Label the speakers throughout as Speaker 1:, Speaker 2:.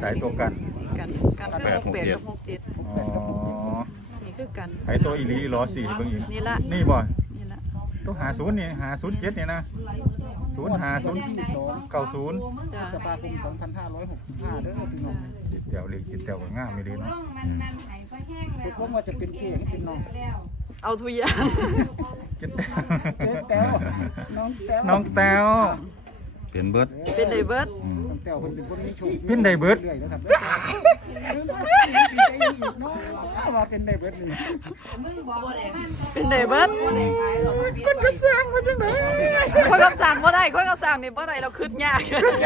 Speaker 1: ายตัวกัน
Speaker 2: คือ68กับ67
Speaker 1: อ๋อ
Speaker 2: นี่คือกัน
Speaker 1: ขายตัวอีหลีล้อ4เบิ่งอีก
Speaker 2: นี่ละ
Speaker 1: นี่บ่
Speaker 2: นี่ละ
Speaker 1: ตัว50นี่507นี่นะ05090
Speaker 2: จ้า
Speaker 3: พฤษภาคม2565เด้อพี่น้อง
Speaker 1: จิตแต้วเล็กจิตแต้วก็งามไม่ดีเนาะ
Speaker 3: ตกลงว่าจะเป็นเก๋ให้เป็นน้อง
Speaker 2: เอาทุกอย่าง
Speaker 1: จิตแต้ว
Speaker 3: แต้วน้องแต้ว
Speaker 1: น้องแต้ว
Speaker 4: เป็นเบิด
Speaker 2: เป็นไดเบิร์ด
Speaker 3: น้องแต้วเพิ่นเป็นคนมีโชค
Speaker 1: เป็นไดเบิด
Speaker 3: เรื่อยนะครับน้องว่าเป็นไดเบิดนี่
Speaker 2: เป็นไดเบิร์ด
Speaker 1: คนกับสร้างมาจังได๋
Speaker 2: คนกับสั่งบ่ได้คนกับสั่งนี่บ่ได้เราคิดยาก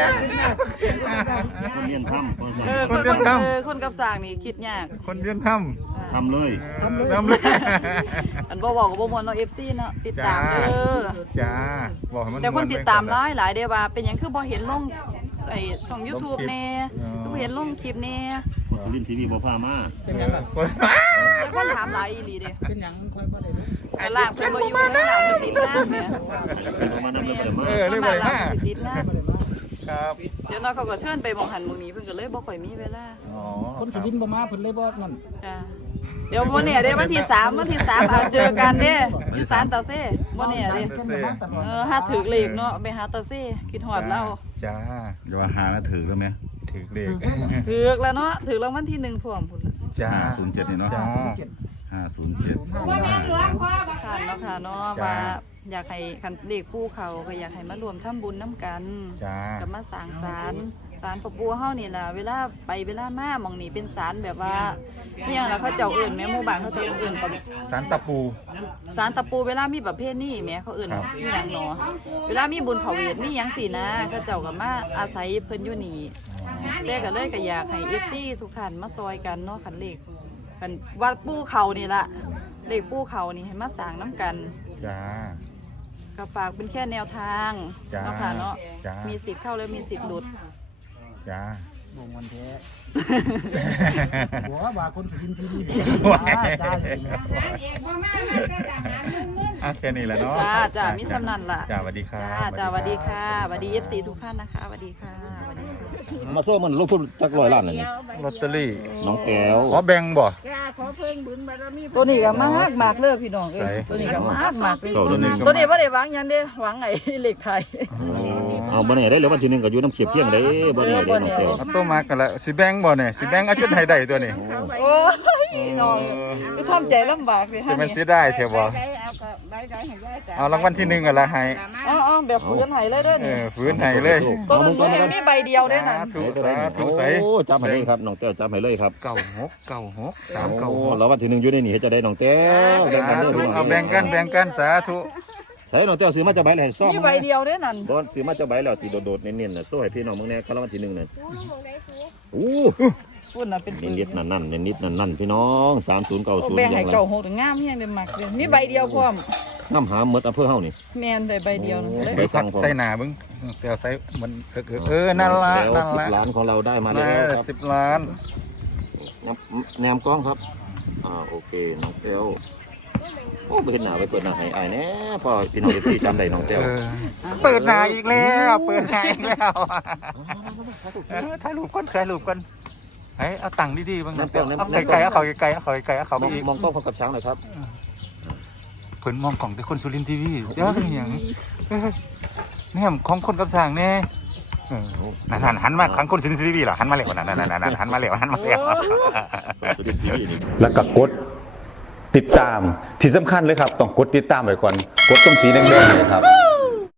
Speaker 4: คนเลี้ยงถ้ำคน
Speaker 2: คนกับสั่งนี่คิดยาก
Speaker 1: คนเรียนทำ
Speaker 4: ทำเลย
Speaker 1: ทำเลย
Speaker 2: อันบ่บอกกับบ่ม่วนเนาะ FC เนาะติดตามเด้อ
Speaker 1: จ้าบอกให้มัน
Speaker 2: แต่คนติดตามหลายเด้อว่าเป็นหยังคือบ่เห็นลงไอ้ช่อง YouTube แน่คือบ่เห็นลงคลิปแน่
Speaker 4: สุรินทร์ทีวีบ่พามา
Speaker 3: เป็นหยังล่ะ
Speaker 2: แต่คนถามหลายอีหลีเด้
Speaker 3: เป็นหยังค่อยบ่ได้รู้
Speaker 2: แต่ล่างเพิ่นบ่อยู่ข้างหลังมันติดงานแหม
Speaker 4: บ่มานำเรื่องมา
Speaker 1: เรียกว่าอะไร
Speaker 2: ข้างหลั
Speaker 1: มาง
Speaker 2: สิติดงาน
Speaker 1: ครับ
Speaker 2: เดี๋ยวน้อยเขาก็เชิญไปหม่องหันหม่องนี้เพิ่นก็เลยบ่ค่อยมีเวลา
Speaker 1: อ๋อ
Speaker 3: คนสุรินทร์บ่มาเพิ่นเลยบ่นั่น
Speaker 2: จ้าเดี๋ยวบ่เนี่ยเด้วันที่3อาจเจอกันเด้อยู่ศาลตาเซ่บ่เนี่ยเด้
Speaker 3: เพิ่นบ่มาตลอด
Speaker 2: หาถือเลขเนาะไปหาตาเซ่คิดฮอดเรา
Speaker 1: จ้า
Speaker 4: อย่าว่าหามาถือแล้วไหม
Speaker 1: ถือเลข
Speaker 2: ถือแล้วเนาะถือรางวัลที่1พร้อมพุ่นน่ะ
Speaker 1: จ้า
Speaker 4: 507นี่เนาะ
Speaker 1: จ้า
Speaker 4: 507
Speaker 2: ค่ะเนาะค่ะเนาะว่าอยากให้คันเลขปู่เขาก็อยากให้มารวมทำบุญนํกัน
Speaker 1: จ้า
Speaker 2: กับมาสร้างศาลพ่อปู่เฮานี่ล่ะเวลาไปเวลามาหม่องนี้เป็นศาลแบบว่าเฮียงแล้วเขาเจ้าเอิ้นแม่หมู่บ้านเขาเจ้าเอิ้นประ
Speaker 1: สารตะปู
Speaker 2: ศาลตะปูเวลามีประเภทนี้แหม่เขาเอิ้น
Speaker 1: ครับ
Speaker 2: อีหยังเนาะเวลามีบุญเผาเวทมีหยังสินะเขาเจ้าก็มาอาศัยเพิ่นอยู่นี่แต่ก็เลยก็อยากให้ FC ทุกท่านมาซอยกันเนาะคันเลขคันวัดปู่เขานี่ล่ะเลขปู่เขานี่ให้มาสร้างนํกัน
Speaker 1: จ้า
Speaker 2: ก็ฝากเป็นแค่แนวทาง
Speaker 1: จ้า
Speaker 2: เนาะค่ะเนาะ
Speaker 1: จ้ามี
Speaker 2: มีสิทธิ์เข้าและมีสิทธิ์หลุด
Speaker 1: จ้า
Speaker 3: บ่มันแท้หัวว่าคนสุรินทร์ทีวีจ้าเลยนะ
Speaker 1: อ่ะแค่นี้แหละเนาะ
Speaker 2: จ้ามีสำนันล่ะ
Speaker 1: จ้าสวัสดีครั
Speaker 2: จ้า
Speaker 1: บ
Speaker 2: สวัสดีค่ะสวัสดี FC ทุกท่านนะคะสวัสดีค่ะสวัสดีค่ะ
Speaker 4: มาโซ่มันลงทุนจัก100 ล้านเลยนี่
Speaker 1: ลอตเตอรี่
Speaker 4: น้องแก้ว
Speaker 1: ขอแบ่งบ่
Speaker 2: ตัวนี้ก็มากเลยพี่น้องเอ้ย
Speaker 1: ไหน
Speaker 2: ตัวนี้ก็มากเลย
Speaker 4: เก้าตัวหนึง
Speaker 2: ตัวนี้บ่ได้หวังหยังเด้หวังไอ้เลขไทย
Speaker 4: เอาบ่แน่ได้แล้ววันที่1ก็อยู่น้ำเขียบเที่ยงได้บ่แน่ได้น้องแก้ว
Speaker 1: เอาตัวมากันละสิแบ่งบ่เนี่ยสิแบ่งเอาจุดให้ได้ตัวนี้
Speaker 2: โอ้ยน้องคือทำใจลำบากเลยฮะ
Speaker 1: จะมันเสียได้เถอะบ่เอารางวัลที่1กันละให้
Speaker 2: อ๋อแบบฝืนให้เลยเด้อนี่
Speaker 1: ฟื้นให้เลย
Speaker 2: ตัวนึงตัวเองมีใบเดียวเด้อนั่น
Speaker 1: ถูกใส่
Speaker 4: โอ้จับให้เลยครับน้องแก้วจับให้เลยครับ
Speaker 1: 96
Speaker 4: โอ้
Speaker 1: 396
Speaker 4: แล้ววันที่1อยู่ในนี่จะได้น้องแก้วได้กันเด้อพี่น้อง
Speaker 1: เอาแบ่งกันสาธุ
Speaker 4: ใส่น้องแก้วซื้อมาจะใบแล้วให้ซ่อม
Speaker 2: มีใบเดียวเด้อนั่น
Speaker 4: บ่ซื้อมาจะใบแล้วที่โดดๆเน้นๆน่ะโซ่ให้พี่น้องมึงแน่ครับรางวัลที่1น่ะโอ้
Speaker 2: พุ่นน่ะเป็น
Speaker 4: นิดๆนั่นๆนิดๆนั่นๆพี่น้อง3090
Speaker 2: แบ่ง
Speaker 4: ยั
Speaker 2: ให้
Speaker 4: งไง
Speaker 2: เจ้าโหดงามเฮียงเด้อมักเลยมีใบเดียวพร้อม
Speaker 4: น้ำหาหมดอำเภอเฮานี่
Speaker 2: แม่นได้ใบเดียวนั่นเลย
Speaker 4: ไปสั่งผม
Speaker 1: ใส่หน้าเบิ่งแต่ใส่มันนั่นละ
Speaker 4: แล้ว
Speaker 1: นั่นละ
Speaker 4: 10 ล้านของเราได้มาแล้วครับ
Speaker 1: 10 ล้าน
Speaker 4: แนมกล้องครับโอเคน้องแก้วโอ้ไปเห็นหน้าไปเปิดหน้าให้อายแน่พอพี่น้องFCจำได้น้องแก้ว
Speaker 1: เปิดหน้าอีกแล้วเปิดหน้าอีกแล้วถ่ายรูปก่อนเอาตังค์ดีๆบ้างนะเอาไกลๆเอาเขาไกลๆเอาเขาไปอีก
Speaker 4: มองกล้องพร้อมกับช้างหน่อยครับ
Speaker 1: เพิ่นมองของแต่คนสุรินทร์ทีวีเจ้าเป็นหยังเนี่ยของคนกับสร้างแน่นั่นหันมาขังคนสุรินทร์ทีวีเหรอหันมาแล้วนั่นหันมาแล้ว
Speaker 4: สุดทีวีนี่
Speaker 5: แล้วก็กดติดตามที่สำคัญเลยครับต้องกดติดตามไว้ก่อนกดตรงสีแดงๆเนี่ยครับ